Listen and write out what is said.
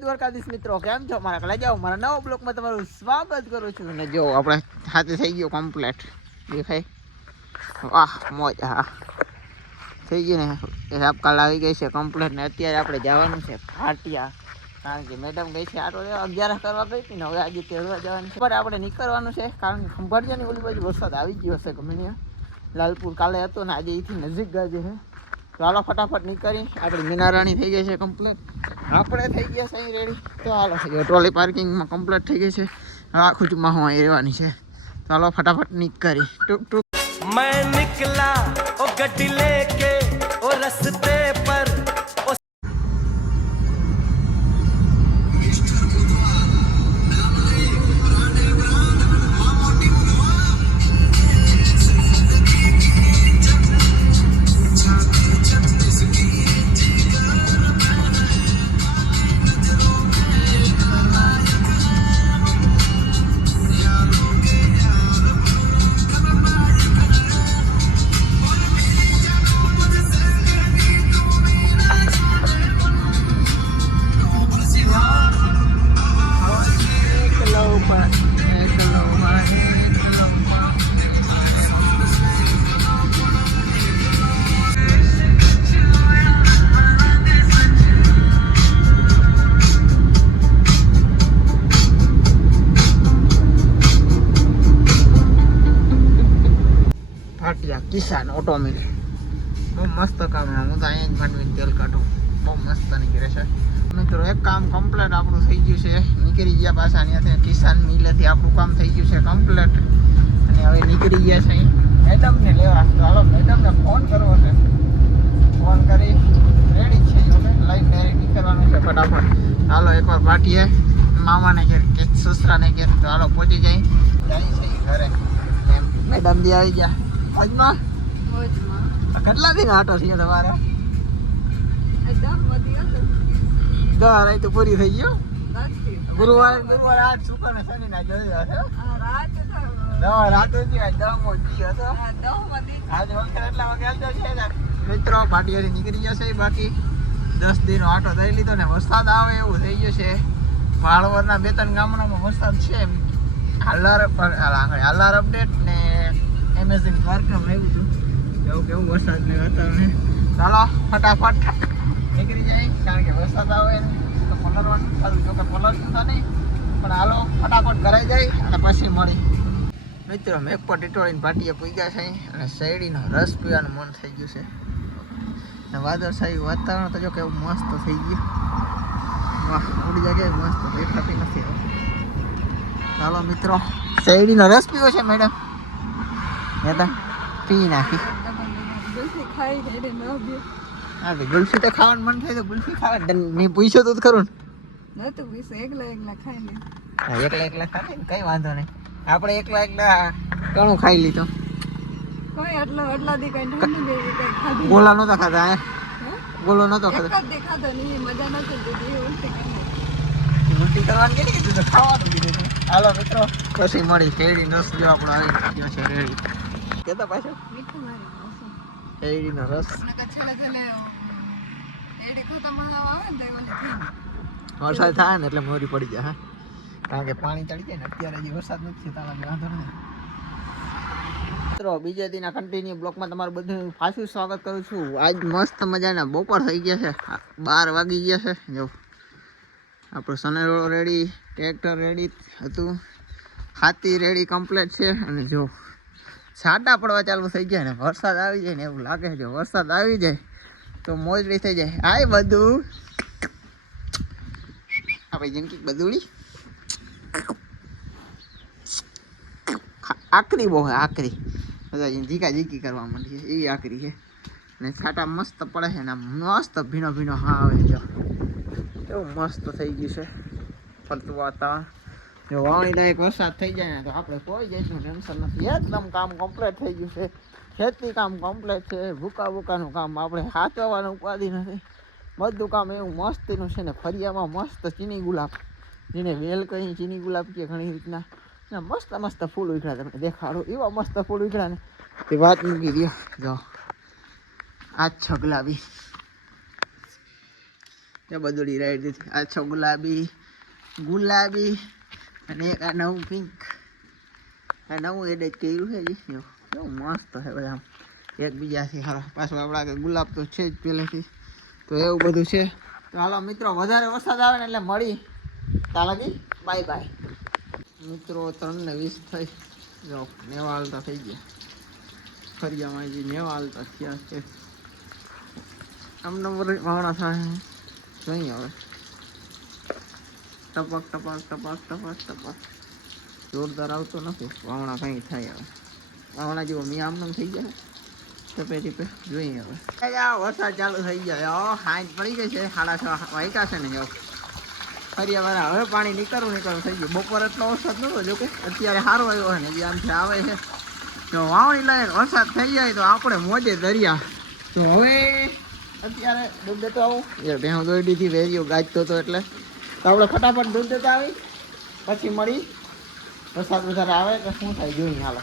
દ્વારકાધીશ મિત્રો કેમ છો મારા કલા જાઓ મારા નવો બ્લોગમાં તમારું સ્વાગત કરું છું અને જો આપણે હાથે થઈ ગયો કમ્પ્લીટ દેખાય વાહ મોજ હા થઈ ગયું ને આપકાલ આવી ગઈ છે કમ્પ્લીટ ને અત્યારે આપણે જવાનું છે ભાટિયા કારણ કે મેડમ ગઈ છે આટો 11 કરવા ગઈ હતી ને હવે આજે તેડવા જવાનું છે આપણે નીકળવાનું છે કારણ કે ખંભાળિયાની ઓલી બાજુ વરસાદ આવી ગયો હશે ગમે ત્યાં લાલપુર કાલે હતો ને આજે અહીંથી નજીક ગાજે છે તો હાલો ફટાફટ નીકળી આપણી મીનારાણી થઈ ગઈ છે કમ્પ્લીટ આપણે થઈ ગયા છે અહીં રેડી તો હાલો ટ્રોલી પાર્કિંગમાં કમ્પ્લીટ થઈ ગઈ છે આખું જ માહો અહીં રહેવાની છે તો હાલો ફટાફટ નીકળી ટૂંક ટૂંક मैं निकला ओ गड्डी लेके ओ रस्ते पर કિસાન ઓટો મિલ બહુ મસ્ત કામ હું તો અહીંયા જ માંડવીને તેલ કાઢું બહુ મસ્ત નીકળે છે મિત્રો એક કામ કમ્પ્લીટ આપણું થઈ ગયું છે નીકળી ગયા પાછા અહીંયાથી કિસાન મિલેથી આપણું કામ થઈ ગયું છે કમ્પ્લીટ અને હવે નીકળી ગયા છે મેડમને લેવા તો હાલો મેડમને ફોન કરવો છે ફોન કરી રેડી છે ઓકે લાઈન ડાયરેક્ટ નીકળવાનું છે ફટાફટ હાલો એકવાર પાટીએ મામાને ઘેર કે સસરાને ઘેર તો હાલો પહોંચી જાય છે ઘરે મેડમ દી આવી ગયા આજમાં કેટલા દિન આટો છે તમારે દવા તો પૂરી થઈ ગયો ગુરુવાર આજ શુક્ર ને શનિ ના જોયો હતો રાત હતી આજ 10 મોટી હતો આજે વખત એટલા વાગે આવતો છે મિત્રો પાટીયાથી નીકળી જશે બાકી 10 દિનો આટો દઈ લીધો ને વરસાદ આવે એવું થઈ ગયો છે ભાળવરના 2-3 ગામડામાં વરસાદ છે હાલાર અપડેટ ને એમેઝિંગ દ્વારકામાં આવ્યું હતું એવું કેવું વરસાદ ને વાતાવરણ ચાલો ફટાફટ નીકળી જાય કારણ કે વરસાદ આવે તો પલરવાનું સારું જો કે પલરતું તો નહીં પણ હાલો ફટાફટ કરાઈ જાય અને પછી મળી મિત્રો મેઘપર ટીટોળીને પાટીએ પૂગ્યા છે અને શેરડીનો રસ પીવાનું મન થઈ ગયું છે અને વાદળછાયું વાતાવરણ તો જો કેવું મસ્ત થઈ ગયું વાહ ઉડી જગ્યાએ મસ્ત દેખાતી નથી ચાલો મિત્રો શેરડીનો રસ પીવો છે મેડમ પી નાખી હા ગુલ્ફી તો ખાવાનું મન થાય તો ગુલ્ફી ખાવા મેં પૂછ્યો તો ખરું ને એકલા ખાય ને કઈ વાંધો નહીં આપણે એકલા ઘણું ખાઈ લીધું ગોલા નહોતા ખાધા ગોલો નહોતો ખાધો ઉલટી કરવાનું કે કીધું તો ખાવાનું કીધું હાલો મિત્રો પછી મળી શેરડી રસ જો આપણો આવી ગયો છે રેડી કેતો પાછો શેરડીનો રસ વરસાદ થાય ને એટલે મોરી પડી જાય કારણ કે પાણી ચડી જાય ને અત્યારે હજી વરસાદ નથી થતા વાંધો નહીં મિત્રો બીજા દિના કન્ટિન્યુ બ્લોકમાં તમારું બધું પાછું સ્વાગત કરું છું આજ મસ્ત મજાના બપોર થઈ ગયા છે 12 વાગી ગયા છે જો આપણું સનેરો રેડી ટ્રેક્ટર રેડી હતું હાથી રેડી કમ્પ્લીટ છે અને જો છાંટા પડવા ચાલુ થઈ ગયા ને વરસાદ આવી જાય ને એવું લાગે છે વરસાદ આવી જાય તો મોજડી થઈ જાય આય બધું આપણી જિંદગી બધુડી આકરી બહુ આકરી બધા જીકા જીકી કરવા માંડી છે એ આકરી છે ને છાંટા મસ્ત પડે છે ને મસ્ત ભીનો ભીનો હા આવે જો એવું મસ્ત થઈ ગયું છે ફરતું વાતાવરણ જો વાવણી લાયક વરસાદ થઈ જાય ને તો આપણે કોઈ જાતનું ટેન્શન નથી એકદમ કામ કમ્પ્લીટ થઈ ગયું છે ખેતી કામ કમ્પ્લીટ છે ભૂકાનું કામ આપણે સાચવવાનું ઉપાધિ નથી બધું કામ એવું મસ્તીનું છે ને ફરિયામાં મસ્ત ચીની ગુલાબ જેને વેલ કહી ચીની ગુલાબ કે ઘણી રીતના ને મસ્ત ફૂલ ઉખડ્યા તમને દેખાડો એવા મસ્ત ફૂલ ઉખડ્યા ને તે વાત મૂકી દો જો આ છગલાવી એ બધું રાઈડ દીધી. આ છો ગુલાબી અને એક આ નવું પિંક. આ નવું એડ કર્યું છે જી. કેવું મસ્ત છે બધા એકબીજાથી હારા. પાછું આપણા કે ગુલાબ તો છે જ પહેલેથી, તો એવું બધું છે. તો હાલો મિત્રો, વધારે વરસાદ આવે ને એટલે મળી તાલાજી. બાય બાય મિત્રો. 3:20 થઈ. જો નેવા હાલતા થઈ ગયા. ફરિયામાં જે નેવા હાલતા થયા છે. આમ નંબર વાવણા થાય જોઈએ હવે. ટપક ટપક ટપક ટપક ટપક જોરદાર આવતો નથી. વાવણા કંઈ થાય હવે. વાવણા જેવો મી આમ થઈ ગયા ટપે ટીપે જોઈએ હવે. વરસાદ ચાલુ થઈ જાય. હાંજ પડી ગઈ છે. 6:30 વાગ્યા છે ને. જો ફરિયાવાળા હવે પાણી નીકળવું થઈ ગયું. બપોર એટલો વરસાદ નહોતો, જોકે અત્યારે સારો આવ્યો છે ને જે આમથી આવે છે. જો વાવણી લાયક વરસાદ થઈ જાય તો આપણે મોજે દરિયા. તો હવે અત્યારે દૂધ દેતો આવું. ભેહું દોઈ દીધી, વેરીઓ ગાજતો હતો એટલે તો આપણે ફટાફટ દૂધ દેતા આવી પછી મળી. વરસાદ વધારે આવે તો શું થાય જોઈએ હાલો.